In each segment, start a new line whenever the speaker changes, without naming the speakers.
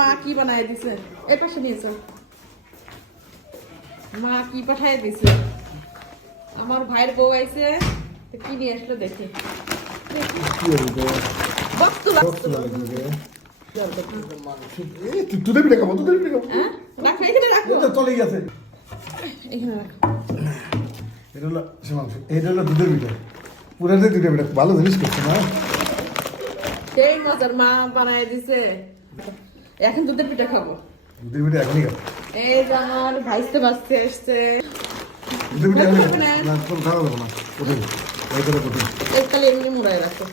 মা কি বানায় দিছে? এ পাশে নিয়েছে মা কি পাঠায় দিছে? আমার ভাইয়ের বউ আইছে তো কি নিয়ে আসলো দেখি। হ্যাঁ?
এটা এটা ভালো জিনিস করছে না?
সেই মজার মা বানায় দিছে। এখন দুধের পিঠা খাব।
দুধের পিঠা এখনই খাব।
এই যে আমার ভাইস্তে বাঁচতে এসছে।
দুধের পিঠা এখনই
খাব। না।
কোনো খাওয়া যাব না। কঠিন। এই করে কঠিন।
এককালে এমনি মুড়ায় রাখো।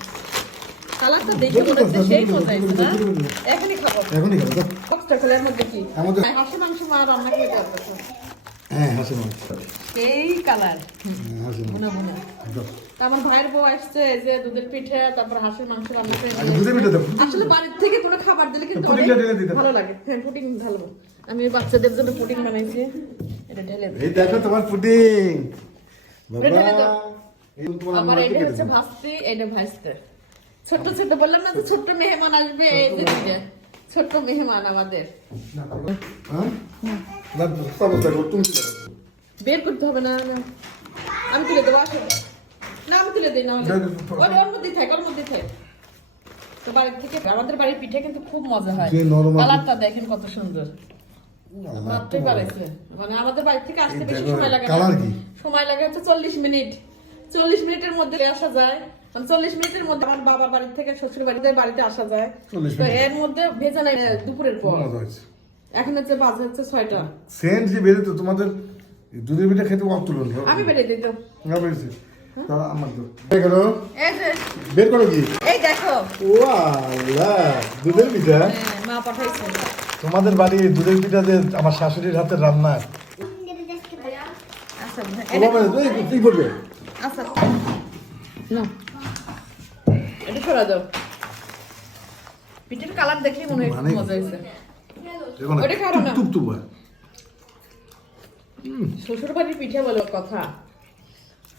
কালারটা দেখে মনে হচ্ছে সেই মজা না? এখনই খাব।
এখনই খাব দাও।
বক্সটা খেলে মধ্যে কি?
আমাদের-
হাঁসি মাংস মা রান্না করে দেওয়ার কথা।
হ্যাঁ হাসি মাংস।
সেই কালার। তা আমার ভাইয়ের বউ আসছে যে দুধের পিঠে তারপর হাঁসের মাংস
দাও।
আসলে বাড়ির থেকে কোনো খাবার দিলে কিন্তু ভালো লাগে। হ্যাঁ পুডিং ঢালবো আমি বাচ্চাদের জন্য পুডিং বানাইছি। এটা ঢেলে
এই দেখো তোমার পুডিং। বাবা
আমার এটা হচ্ছে ভাজতে এটা ভাজতে ছোট্ট ছোট্ট বললাম না তো ছোট্ট মেহমান আসবে এই যে ছোট্ট মেহমান আমাদের।
হ্যাঁ? না?
বের করতে হবে না না। আমি তুলে দেবো আসো। না আমি তুলে দিই না ওর ওর মধ্যেই থাক ওর মধ্যেই থাক। তো থেকে আমাদের বাড়ির পিঠে কিন্তু খুব মজা হয়। কালারটা দেখেন কত সুন্দর। পারেছে মানে আমাদের বাড়ি থেকে আসতে বেশি সময় লাগে না।
কালার কি?
সময় লাগে হচ্ছে চল্লিশ মিনিট। চল্লিশ মিনিটের মধ্যে আসা যায়। মানে চল্লিশ মিনিটের মধ্যে আমার বাড়ি থেকে শ্বশুর বাড়িতে বাড়িতে আসা যায়। তো এর মধ্যে ভেজা নাই দুপুরের পর। এখন হচ্ছে বাজে হচ্ছে ছয়টা।
সেন্ট যে বেরোতো তোমাদের দুধের পিঠা খেতে অতুলন
আমি বেরিয়ে দিই তো।
না তারা আমার তো। বের করো
এই যে।
বের করো কি?
এই দেখো।
ওয়ালা দুধের পিঠা।
হ্যাঁ, মা পাঠাইছে।
তোমাদের বাড়ির দুধের পিঠা যে আমার শাশুড়ির হাতের রান্না।
আচ্ছা
কি করবে?
আচ্ছা। না এটা সরা দাও। পিঠের কালার দেখলে মনে হয়
মানে-
মজা হয়েছে।
দেখো
ওটা না।
টুপ হয়।
শ্বশুর বাড়ির পিঠে বলো কথা।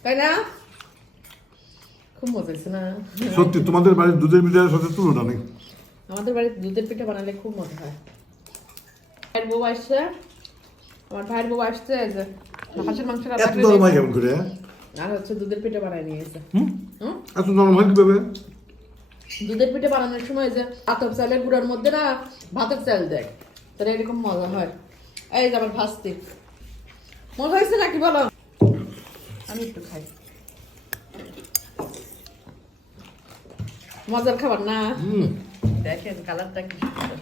তাই না? খুব মজা হয়েছে না?
সত্যি তোমাদের বাড়ির দুধের পিঠার সাথে তুলনা নেই।
আমাদের বাড়িতে দুধের পিঠে বানালে খুব মজা হয়। ভাইয়ের বউ আসছে। আমার ভাইয়ের বউ আসছে যে হাঁসের মাংস
এত নরম হয় কেমন করে হ্যাঁ?
আর হচ্ছে দুধের পিঠে বানায় নিয়ে এসে
এত নরম হয় কীভাবে?
দুধের পিঠে বানানোর সময় যে আতপ চালের গুঁড়ার মধ্যে না ভাতের চাল দেয়। তাহলে এরকম মজা হয়। এই যে আমার ভাস্তি। মজা হয়েছে নাকি বলো? আমি একটু খাই। মজার খাবার না?
হুম।
দেখেন কালারটা কি সুন্দর।